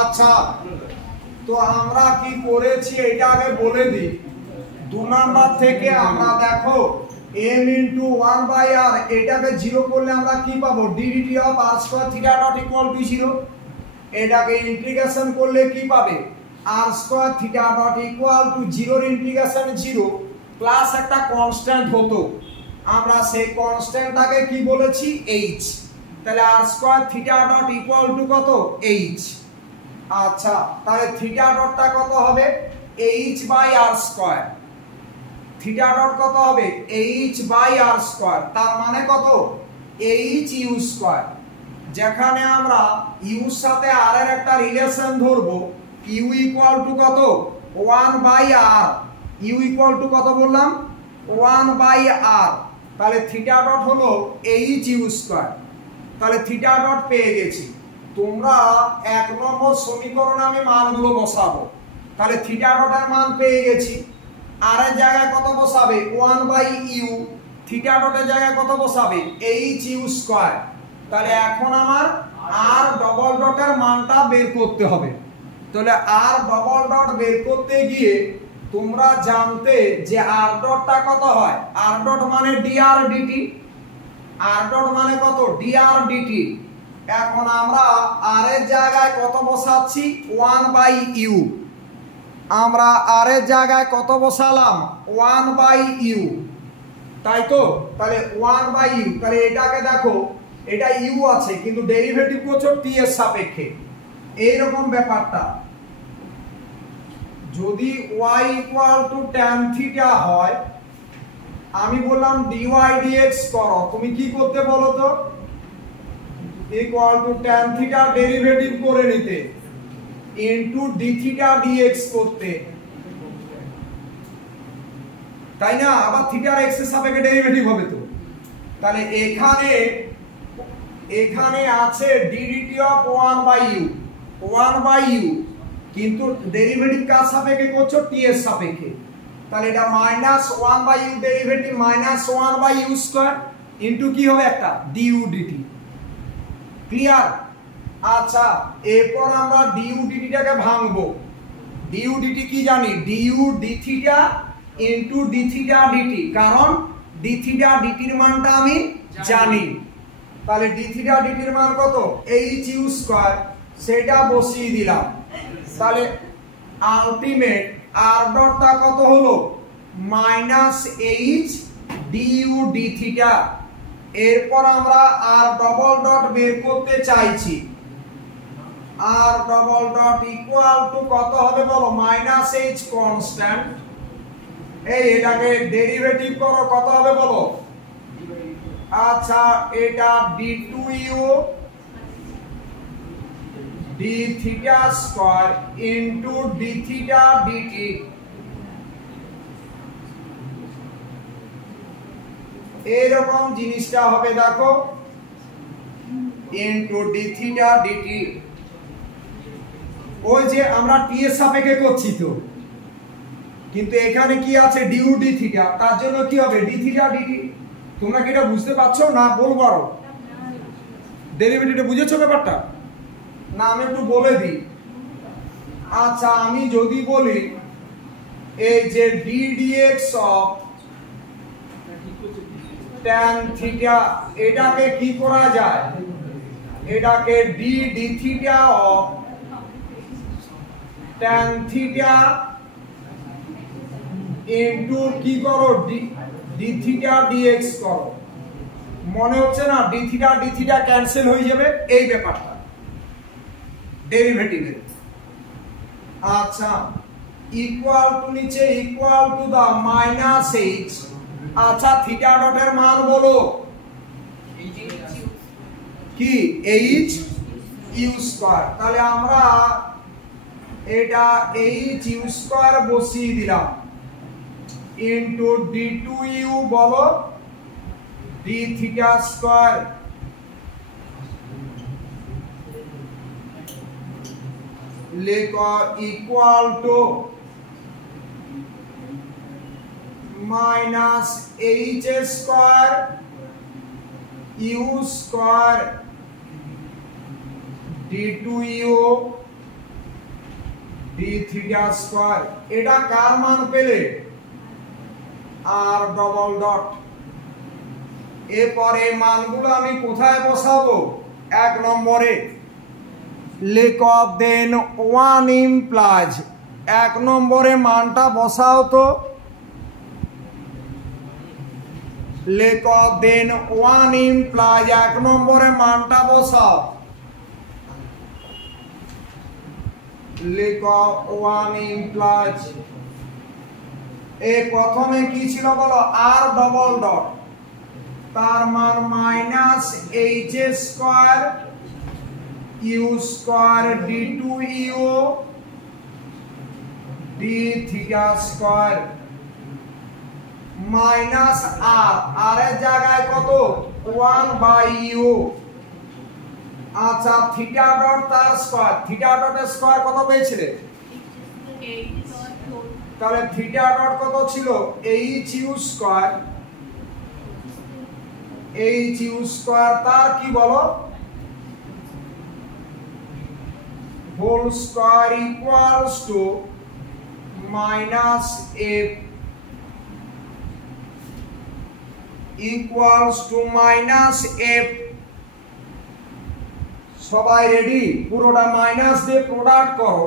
আচ্ছা, তো আমরা কি করেছি এটা আগে বলে দিই। 2 নাম্বার থেকে আমরা দেখো m * 1/r এটাকে 0 করলে আমরা কি পাবো, ddt of r square theta dot equal to 0। এটাকে ইন্টিগ্রেশন করলে কি পাবে, r square theta dot equal to 0 এর ইন্টিগ্রেশন 0 প্লাস একটা কনস্ট্যান্ট হতো, আমরা সেই কনস্ট্যান্টটাকে কি বলেছি, h। তাহলে r square theta dot equal to কত, h। আচ্ছা, তাহলে থিটা ডটটা কত হবে, h by r square. Theta dot কত হবে, h বাই r স্কয়ার, তার মানে কত, h u স্কয়ার। যেখানে আমরা u এর সাথে r এর একটা রিলেশন ধরবো, u ইকুয়াল টু কত, 1 by r। u equal to কত বললাম, 1 বাই r। তাহলে থিটা ডট হলো h u স্কয়ার। তাহলে থিটা ডট পেয়ে গেছি। তোমরা 1 নম্বর সমীকরণে আমি মানগুলো বসাবো। তাহলে থিটা ডটের মান পেয়ে গেছি, আর এর জায়গায় কত বসাবে, 1 বাই ইউ। থিটা ডটের জায়গায় কত বসাবে, h u স্কয়ার। তাহলে এখন আমার r ডবল ডটের মানটা বের করতে হবে। তাহলে r ডবল ডট বের করতে গিয়ে তোমরা জানতে যে r ডটটা কত হয়, r ডট মানে dr dt। r ডট মানে কত, dr dt। এখন আমরা r এর জায়গায় কত বসাচ্ছি, 1 বাই ইউ। আমরা r এর জায়গায় কত বসালাম, 1 বাই ইউ, তাই তো। তাহলে 1 বাই ইউ, তাহলে এটাকে দেখো, এটা ইউ আছে কিন্তু ডেরিভেটিভ করছো t এর সাপেক্ষে, এইরকম ব্যাপারটা। যদি y equal to tan theta হয়, আমি বললাম dy dx করো, তুমি কি করতে বলো তো, equal to tan theta derivative করে নিতে ইনটু d থিটা dx করতে, তাই না। আবার থিটার x এর সাপেক্ষে ডেরিভেটিভ হবে তো। তাহলে এখানে আছে ddt of 1 by u, 1 by u, কিন্তু ডেরিভেটিভ কার সাপেক্ষে করছো, t এর সাপেক্ষে। তাহলে এটা minus 1 by u derivative minus 1 by u square into কি হবে একটা du dt। ক্লিয়ার। আচ্ছা, এরপর আমরা du dt টাকে ভাঙবো। du dt কি জানি, du d theta into d theta dt, কারণ d থিটা dt এর মানটা আমি জানি। তাহলে d থিটা dt এর মান কত, h u স্কয়ার, সেটা বসিয়ে দিলাম। তাহলে আলটিমেট r ডটটা কত হলো, minus h du d theta. এরপর আমরা r ডবল ডট বের করতে চাইছি, r double dot equal to কত হবে বলো, মাইনাস h কনস্ট্যান্ট। এটাকে ডেরিভেটিভ করো, কত হবে বলো। আচ্ছা, এটা d2u d theta square into d theta dt। এরকম জিনিসটা হবে দেখো, ইনটু d থিটা dt। ওই যে আমরা t এর সাপেক্ষে করছি তো, কিন্তু এখানে কি আছে, du d থিটা, তার জন্য কি হবে, d থিটা dt। তোমরা কি এটা বুঝতে পারছো না, বলবো আরো, ডেরিভেটিভটা বুঝেছো ব্যাপারটা না, আমি একটু বলে দিই। আচ্ছা, আমি যদি বলি এই যে d dx of tan theta, এটাকে কি করা যায়, এটাকে d d theta of tan theta into কি করো, d থিটা dx করো। মনে হচ্ছে না d থিটা ক্যান্সেল হয়ে যাবে, এই ব্যাপারটা ডেরিভেটিভের। আচ্ছা, ইকুয়াল টু নিচে equal to the minus h। আচ্ছা, থিটা ডটের মান বলো কি, h u স্কয়ার। তাহলে আমরা এটা h u স্কয়ার বসিয়ে দিলাম ইনটু d2u বলো d থিটা স্কয়ার লেখো equal to minus h square u square d2u D theta square. এটা কার মান পেলে? আর ডবল ডট। এরপর এই মানগুলো আমি কোথায় বসাবো? 1 নম্বরে লেখো দেন 1 ইমপ্লাইজ। 1 নম্বরে মানটা বসাও তো। লেখো দেন 1 ইমপ্লাইজ, 1 নম্বরে মানটা বসাও। লেখো 1 ইমপ্লাইজ। এই প্রথমে কি ছিল বলো? আর ডবল ডট, তার মান minus H square you square D two U D theta square minus R, R এর জায়গায় কত? 1 বাই ইউ। আচ্ছা, থিটা ডট তার স্কয়ার, থিটা ডটের স্কয়ার কত পেয়েছিলে? তাহলে থিটা ডট কত ছিল? H U square, H U square তার কি বলো? Whole square equals to minus F equals to minus F. সবাই রেডি? পুরোটা মাইনাস দিয়ে প্রোডাক্ট করো,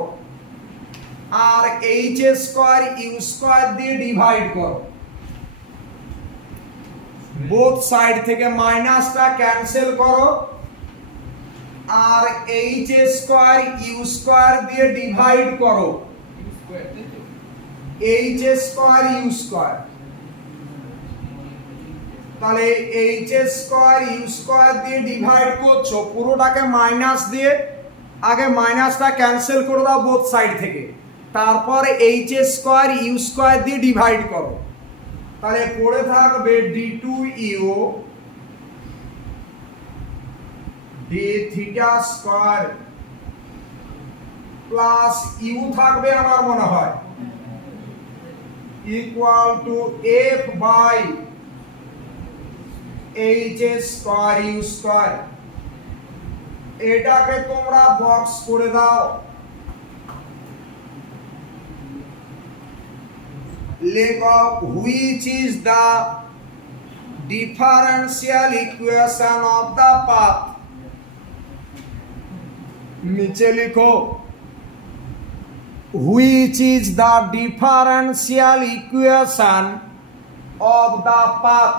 আর এইচ স্কয়ার ইউ স্কয়ার দিয়ে ডিভাইড করো। বোথ সাইড থেকে মাইনাসটা ক্যান্সেল করো, আর এইচ স্কয়ার ইউ স্কয়ার দিয়ে ডিভাইড করো। এইচ স্কয়ার ইউ স্কয়ার, তাহলে এইচ স্কয়ার ইউ স্কয়ার দিয়ে ডিভাইড করছো, পুরোটাকে মাইনাস দিয়ে আগে মাইনাসটা ক্যান্সেল করে দাও বোথ সাইড থেকে, তারপর এইচ স্কয়ার ইউ স্কয়ার দিয়ে ডিভাইড করো। তাহলে পড়ে থাকবে d two U D theta square plus u থাকবে আমার মনে হয় equal to f by h square you square. এটাকে তোমরা বক্স করে দাও। লেখো which is the differential equation of the path. নিচে লিখো which is the differential equation of the path.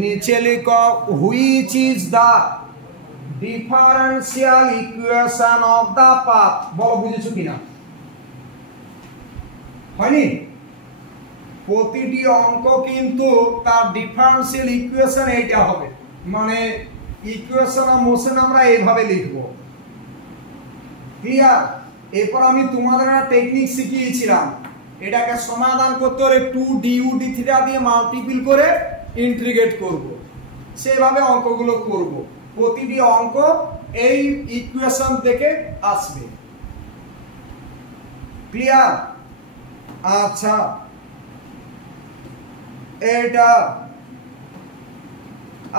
নিচে লিখো which is the differential equation of the path. বলো বুঝেছো কিনা? হয়নি? প্রতিটি অঙ্ক কিন্তু তার ডিফারেন্সিয়াল ইকুয়েশন এইটা হবে, মানে ইকুয়েশন অফ মোশন আমরা এইভাবে লিখবো। ক্লিয়ার? এরপর আমি তোমাদের একটা টেকনিক শিখিয়েছিলাম, এটাকে সমাধান করতে হলে 2 ডিউ ডি থিটা দিয়ে মাল্টিপ্ল করে ইন্টিগ্রেট করব, সেভাবে অঙ্কগুলো করব। প্রতিটি অঙ্ক এই ইকুয়েশন থেকে আসবে। ক্লিয়ার? আচ্ছা, এটা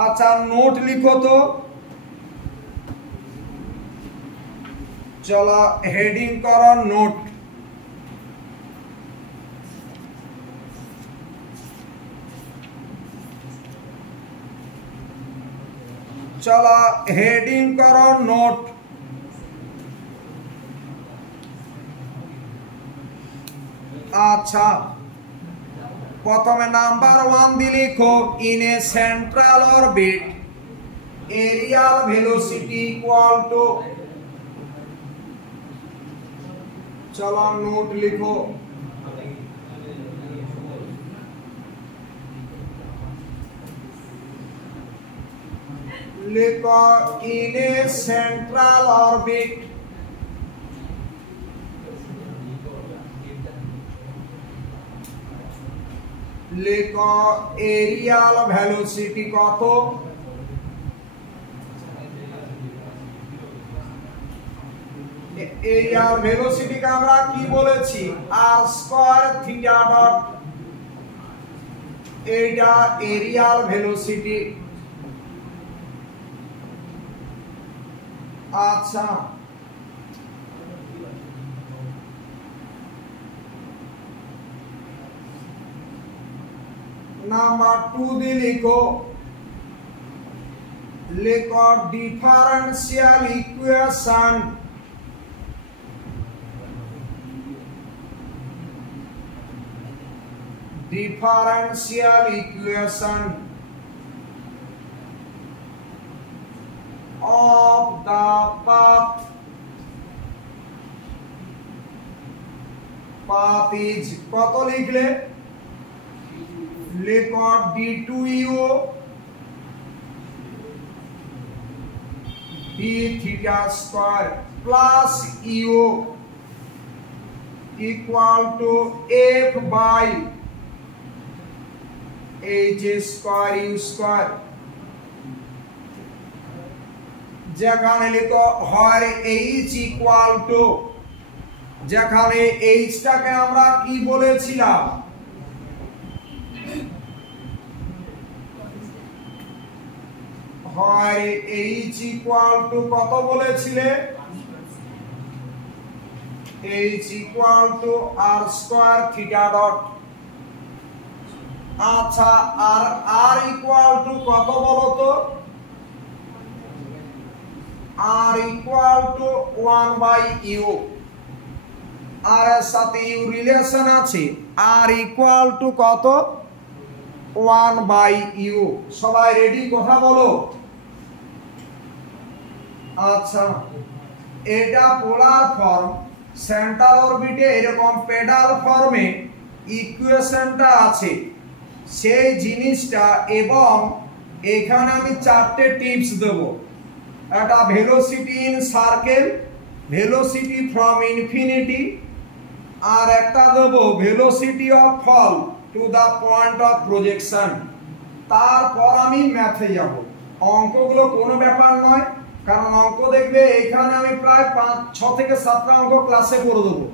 আচ্ছা নোট লিখো তো। চলো হেডিং করো নোট। চলো হেডিং করো নোট। আচ্ছা, প্রথমে নাম্বার 1 দিয়ে লিখো in a central orbit areal velocity equal to. চলো নোট লিখো। লিখো ইন এ সেন্ট্রাল অরবিট লিখো এরিয়াল ভেলোসিটি কত? এরিয়াল ভেলোসিটিকে আমরা কি বলেছি? আর স্কয়ার থিটা ডট। এটা এরিয়াল ভেলোসিটি। আচ্ছা, নাম্বার 2 দিয়ে লিখো differential equation of the path is কত লিখলে লিখো d2u d theta square plus u equal to f by h square u square যেখানে লিখো হয় h equal to যেখানে h টাকে আমরা কি বলেছিলাম হয় h equal to কত বলেছিলে h equal to r square theta dot আচ্ছা আর r equal to কত বলো তো r equal to 1 by u r এর সাথে u রিলেশন আছে r equal to কত 1 by u সবাই রেডি কথা বলো আচ্ছা এটা পোলার ফর্ম সেন্ট্রাল অরবিটে এরকম পেডাল ফর্মে ইকুয়েশনটা আছে সেই জিনিসটা এবং এখানে আমি চারটে টিপস দেব একটা velocity in circle velocity from infinity আর একটা দেব velocity of fall to the point of projection তারপর আমি ম্যাথে যাব অঙ্কগুলো কোনো ব্যাপার নয় কারণ অঙ্ক দেখবে এখানে আমি প্রায় 6 থেকে 7টা অঙ্ক ক্লাসে করে দেবো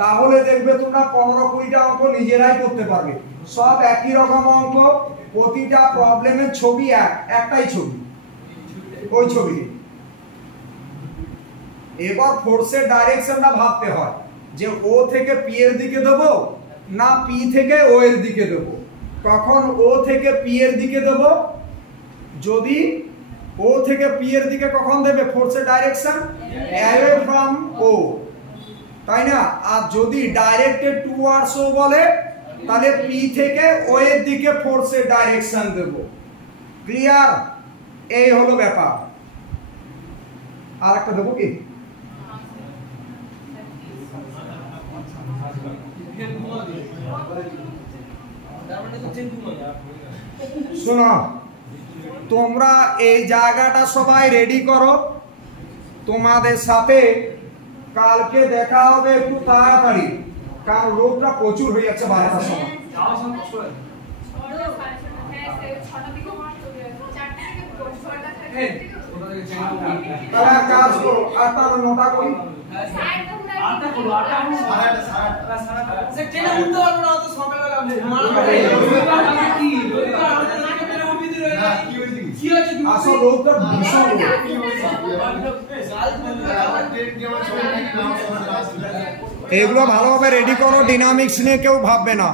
তাহলে দেখবে তোমরা 15-20টা অঙ্ক নিজেরাই করতে পারবে সব একই রকম অঙ্ক প্রতিটা প্রবলেমের ছবি একটাই ছবি ওই ছবি এবার ফোর্সের ডাইরেকশনটা ভাবতে হয় যে ও থেকে পি এর দিকে দেব না পি থেকে ও এর দিকে দেব কখন ও থেকে পি এর দিকে দেব যদি ও থেকে পি এর দিকে কখন দেবে ফোর্সের ডাইরেকশন অ্যাওয়ে ফ্রম ও তাই না আর যদি ডাইরেক্টেড টুয়ার্ডস ও বলে তাহলে পি থেকে ও এর দিকে ফোর্সের ডাইরেকশন দেব ক্লিয়ার এই হলো ব্যাপার আর একটা দেবো কি শোনো তোমরা এই জায়গাটা সবাই রেডি করো তোমাদের সাথে কালকে দেখা হবে একটু তাড়াতাড়ি কারণ রোদটা প্রচুর হয়ে যাচ্ছে 12টার সময় তাহলে কাজ করো 8টা 9টা করি 8টা করো 8টা সে ট্রেনে উঠতে পারবো না তো সকালবেলা কি কি হয়েছে আসলে রোদটা ভীষণ এগুলো ভালোভাবে রেডি করো ডিনামিক্স নিয়ে কেউ ভাববে না